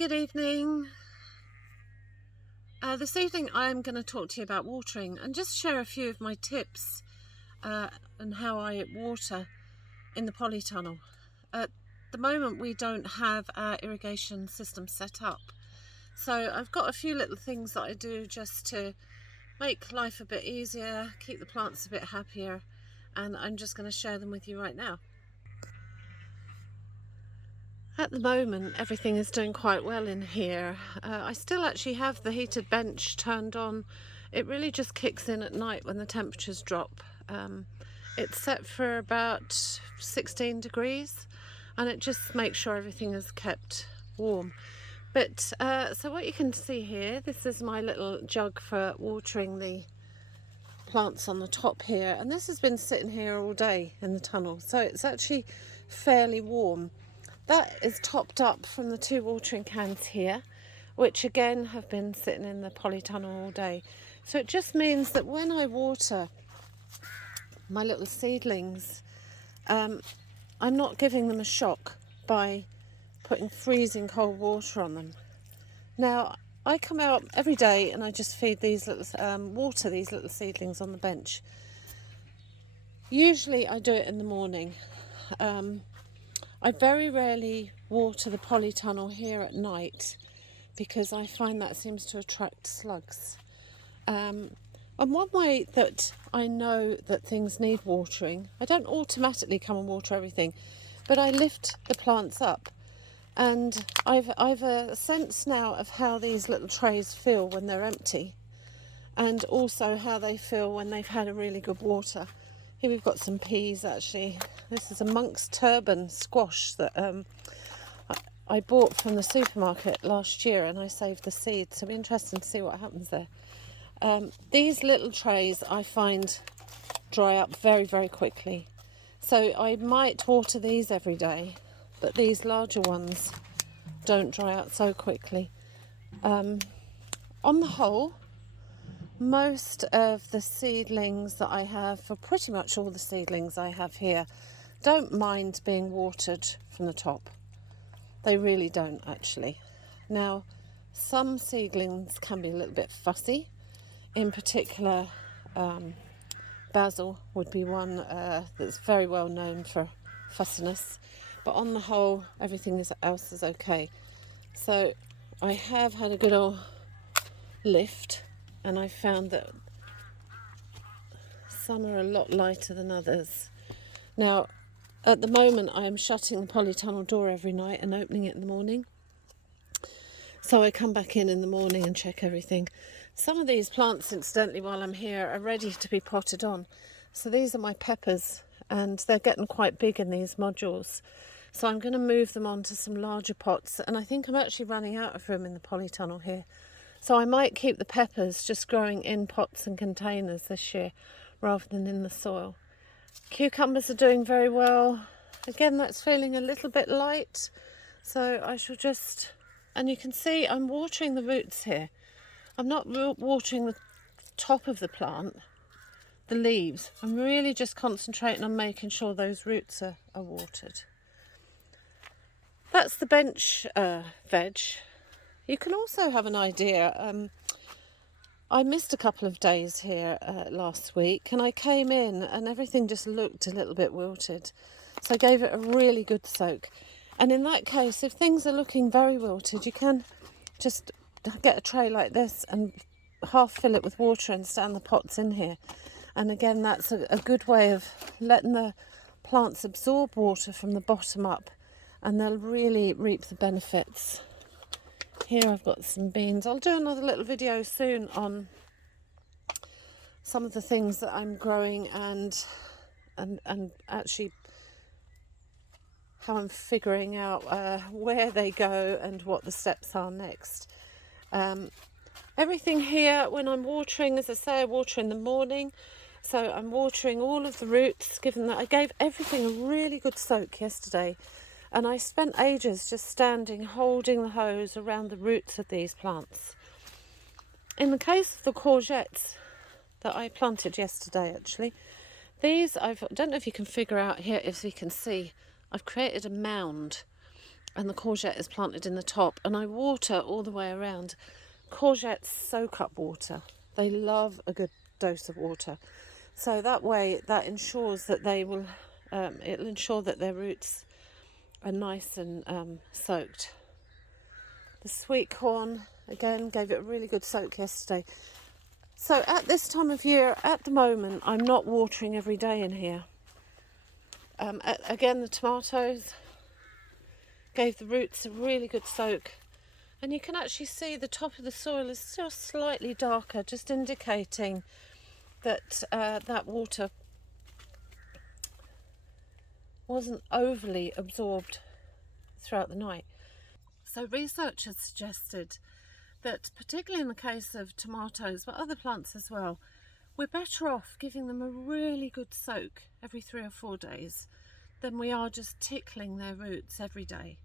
Good evening. This evening I'm going to talk to you about watering and just share a few of my tips and how I water in the polytunnel. At the moment we don't have our irrigation system set up, so I've got a few little things that I do just to make life a bit easier, keep the plants a bit happier, and I'm just going to share them with you right now. At the moment everything is doing quite well in here. I still actually have the heated bench turned on. It really just kicks in at night when the temperatures drop. It's set for about 16 degrees and it just makes sure everything is kept warm. But so what you can see here, this is my little jug for watering the plants on the top here, and this has been sitting here all day in the tunnel, so it's actually fairly warm. That is topped up from the 2 watering cans here, which again have been sitting in the polytunnel all day. So it just means that when I water my little seedlings, I'm not giving them a shock by putting freezing cold water on them. Now, I come out every day and I just feed these little, water these little seedlings on the bench. Usually I do it in the morning. I very rarely water the polytunnel here at night because I find that seems to attract slugs. And one way that I know that things need watering, I don't automatically come and water everything, but I lift the plants up, and I've a sense now of how these little trays feel when they're empty, and also how they feel when they've had a really good water. Here we've got some peas actually. This is a monk's turban squash that I bought from the supermarket last year, and I saved the seeds, so it'll be interesting to see what happens there. These little trays I find dry up very, very quickly. So I might water these every day, but these larger ones don't dry out so quickly. On the whole, most of the seedlings that I have, for pretty much all the seedlings I have here, don't mind being watered from the top. They really don't actually. Now, some seedlings can be a little bit fussy. In particular, basil would be one that's very well known for fussiness. But on the whole, everything else is okay. So I have had a good old lift, and I found that some are a lot lighter than others. Now, at the moment I am shutting the polytunnel door every night and opening it in the morning. So I come back in the morning and check everything. Some of these plants, incidentally, while I'm here, are ready to be potted on. So these are my peppers, and they're getting quite big in these modules. So I'm going to move them on to some larger pots, and I think I'm actually running out of room in the polytunnel here. So I might keep the peppers just growing in pots and containers this year rather than in the soil. Cucumbers are doing very well. Again, that's feeling a little bit light. So I shall just, and you can see I'm watering the roots here. I'm not watering the top of the plant, the leaves. I'm really just concentrating on making sure those roots are watered. That's the bench veg. You can also have an idea. I missed a couple of days here last week, and I came in and everything just looked a little bit wilted. So I gave it a really good soak. And in that case, if things are looking very wilted, you can just get a tray like this and half fill it with water and stand the pots in here. And again, that's a good way of letting the plants absorb water from the bottom up, and they'll really reap the benefits. Here I've got some beans. I'll do another little video soon on some of the things that I'm growing and actually how I'm figuring out where they go and what the steps are next. Everything here, when I'm watering, as I say, I water in the morning. So I'm watering all of the roots, given that I gave everything a really good soak yesterday. And I spent ages just standing, holding the hose around the roots of these plants. In the case of the courgettes that I planted yesterday, actually, these, I don't know if you can figure out here, if you can see, I've created a mound. and the courgette is planted in the top, and I water all the way around. Courgettes soak up water. They love a good dose of water. So that way, that ensures that they will, it'll ensure that their roots are nice and soaked. The sweet corn, again, gave it a really good soak yesterday. So at this time of year, at the moment, I'm not watering every day in here. Again, the tomatoes gave the roots a really good soak. And you can actually see the top of the soil is just slightly darker, just indicating that that water wasn't overly absorbed throughout the night. So research has suggested that, particularly in the case of tomatoes, but other plants as well, we're better off giving them a really good soak every 3 or 4 days than we are just tickling their roots every day.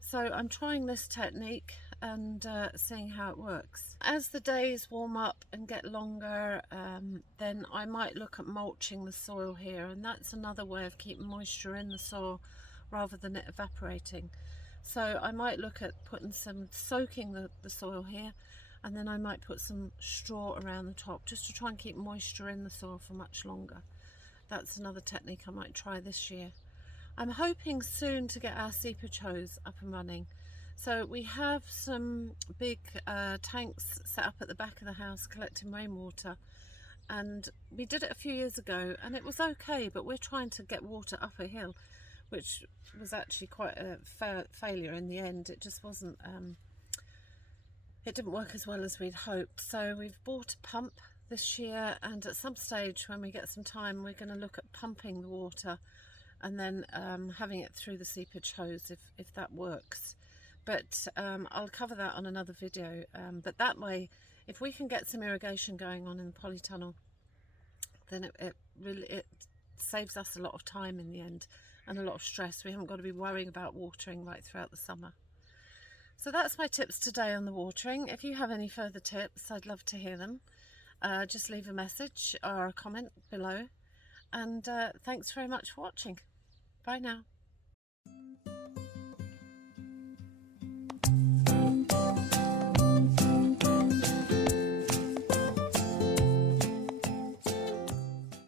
So I'm trying this technique and seeing how it works. As the days warm up and get longer, then I might look at mulching the soil here, and that's another way of keeping moisture in the soil rather than it evaporating. So I might look at soaking the soil here, and then I might put some straw around the top just to try and keep moisture in the soil for much longer. That's another technique I might try this year. I'm hoping soon to get our seepage hose up and running. So we have some big tanks set up at the back of the house collecting rainwater, and we did it a few years ago and it was okay, but we're trying to get water up a hill, which was actually quite a failure in the end. It just wasn't, it didn't work as well as we'd hoped. So we've bought a pump this year, and at some stage when we get some time, we're going to look at pumping the water and then having it through the seepage hose if that works. But I'll cover that on another video. But that way, if we can get some irrigation going on in the polytunnel, then it really saves us a lot of time in the end and a lot of stress. We haven't got to be worrying about watering right throughout the summer. So that's my tips today on the watering. If you have any further tips, I'd love to hear them. Just leave a message or a comment below. And thanks very much for watching. Bye now.